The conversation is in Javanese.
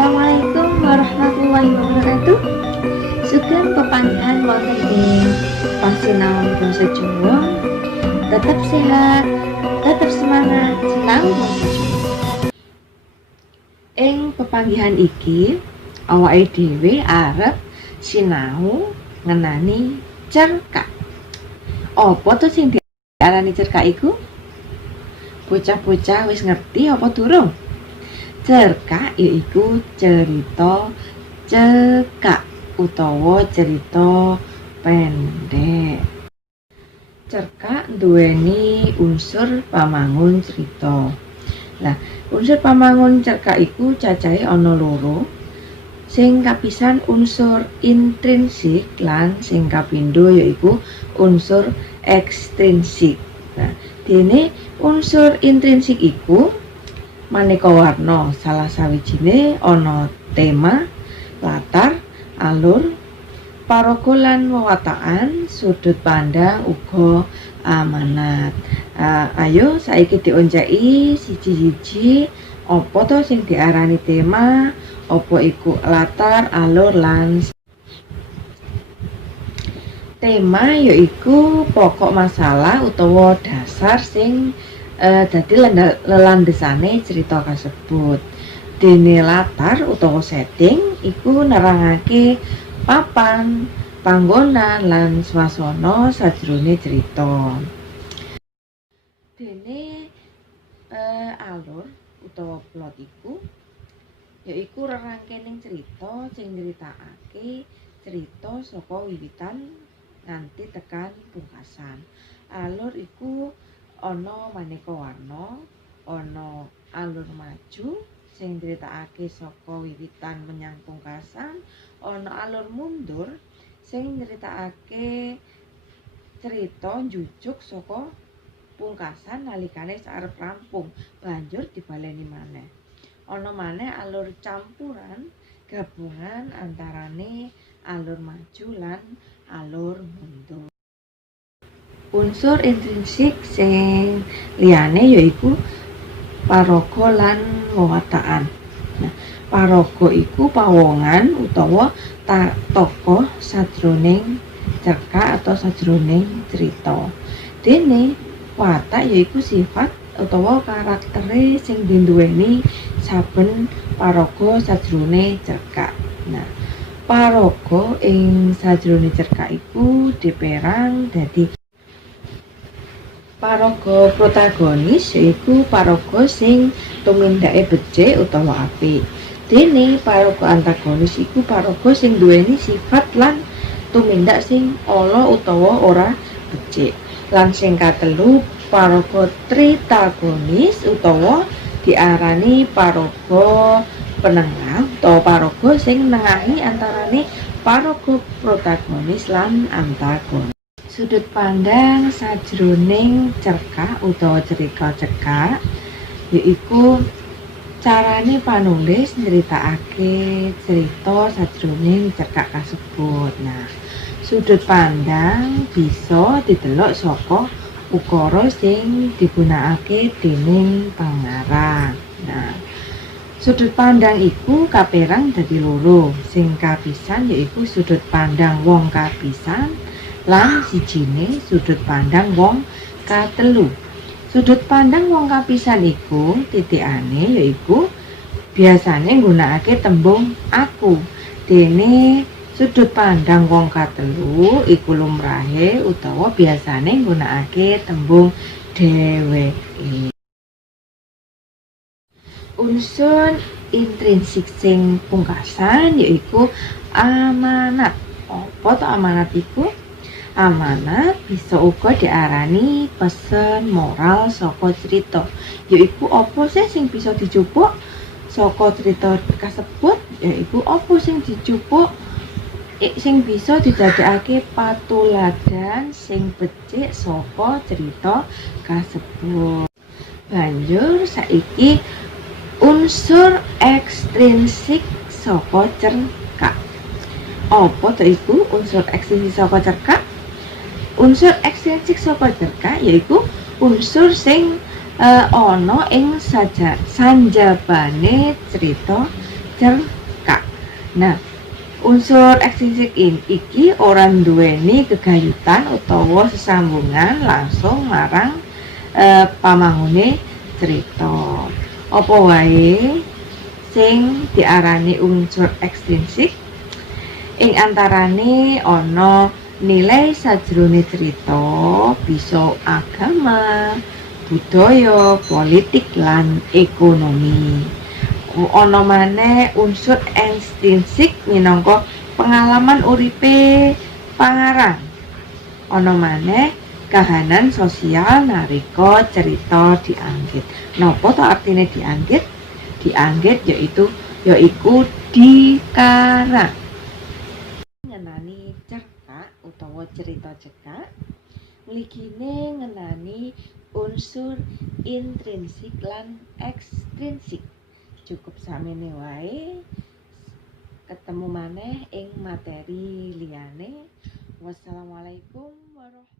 Assalamualaikum warahmatullahi wabarakatuh. Sugeng pepanggihan wonten ing pasinaon basa Jawa. Tetap sehat, tetap semangat, sinau basa Jawa. Ing pepanggihan iki awake dhewe arep sinau ngenani cerkak. Apa to sing diarani cerkak iku? Bocah-bocah wis ngerti apa durung? Cerkak yaiku cerita cekak utawa cerita pendek. Cerkak nduweni unsur pamangun cerita. Lah, unsur pamangun cerkak iku cacahe ana loro. Sing kapisan unsur intrinsik lan sing kapindho yaiku unsur ekstrinsik. Nah, dene unsur intrinsik iku maneka warna, salah sawijine ana tema, latar, alur, paraga lan wewataan, sudut pandang uga amanat. Ayo saiki dionceki siji-siji apa to sing diarani tema, apa iku latar, alur lan tema yaiku pokok masalah utawa dasar sing dadi lelandesane cerita kasebut. Dene latar utawa setting iku nerangake papan, panggonan lan swasana sajrone cerita. Dene alur utawa plot iku yaiku rerangkening cerita sing nyritakake cerita saka wiwitan nganti tekan pungkasan. Alur iku ana maneka warna, ana alur maju sing nyritakake saka wiwitan menyang pungkasan, ana alur mundur sing nyritakake cerita njujuk saka pungkasan nalikane arep rampung banjur dibaleni maneh. Ana maneh alur campuran gabungan antarane alur maju lan alur mundur. Unsur intrinsik sing liyane yaiku paraga lan wewataan. Nah, paraga iku pawongan utawa tokoh sajroning cerkak atau sajroning cerita. Dene watak yaiku sifat utawa karaktere sing dinduweni saben paraga sajrone cerkak. Nah, paraga ing sajrone cerkak iku dipérang dadi paraga protagonis yaiku paraga sing tumindake becik utawa apik. Dene paraga antagonis iku paraga sing duweni sifat lan tumindak sing ala utawa ora becik. Lan sing katelu paraga tritagonis utawa diarani paraga penengah utawa paraga sing nengahi antarane paraga protagonis lan antagonis. Sudut pandang sajroning cerkak utawa cerita cekak yaiku carane panulis nyritakake cerita sajroning cerkak kasebut. Nah, sudut pandang bisa didelok saka ukara sing digunakake dening pangarang. Nah, sudut pandang iku kapérang dadi loro. Sing kapisan yaiku sudut pandang wong kapisan lan sijine sudut pandang wong katelu. Sudut pandang wong kapisan iku titikane yaiku biasane nggunakake tembung aku. Dene sudut pandang wong katelu iku lumrahe utawa biasane nggunakake tembung dheweke. Unsur intrinsik sing pungkasan yaiku amanat. Apa to amanat iku? Amanat bisa uga diarani pesen moral saka cerita. Yaiku apa sih sing bisa dijupuk saka cerita kasebut? Yaiku apa sing dijupuk sing bisa didadekake patuladan sing becik saka cerita kasebut. Banjur saiki unsur ekstrinsik saka cerkak. Apa to iku unsur ekstrinsik saka cerkak? Unsur ekstrinsik saka cerkak yaiku unsur sing ana ing sanjabane cerita cerkak. Nah, unsur ekstrinsik iki ora nduweni gegayutan utawa sesambungan langsung marang pamangune cerita. Apa wae sing diarani unsur ekstrinsik, ing antarane ana nilai sajroné cerita, bisa agama, budaya, politik lan ekonomi. Ana maneh unsur ekstrinsik minangka pengalaman uripe pangarang. Ana maneh kahanan sosial nalika cerita dianggit. Napa to artine dianggit? Dianggit yaiku dikarang. Ngenani cerkak utawa cerita cekak, mligine ngenani unsur intrinsik lan ekstrinsik. Cukup samene wae. Ketemu maneh ing materi liyane. Wassalamualaikum warahmatullahi wabarakatuh.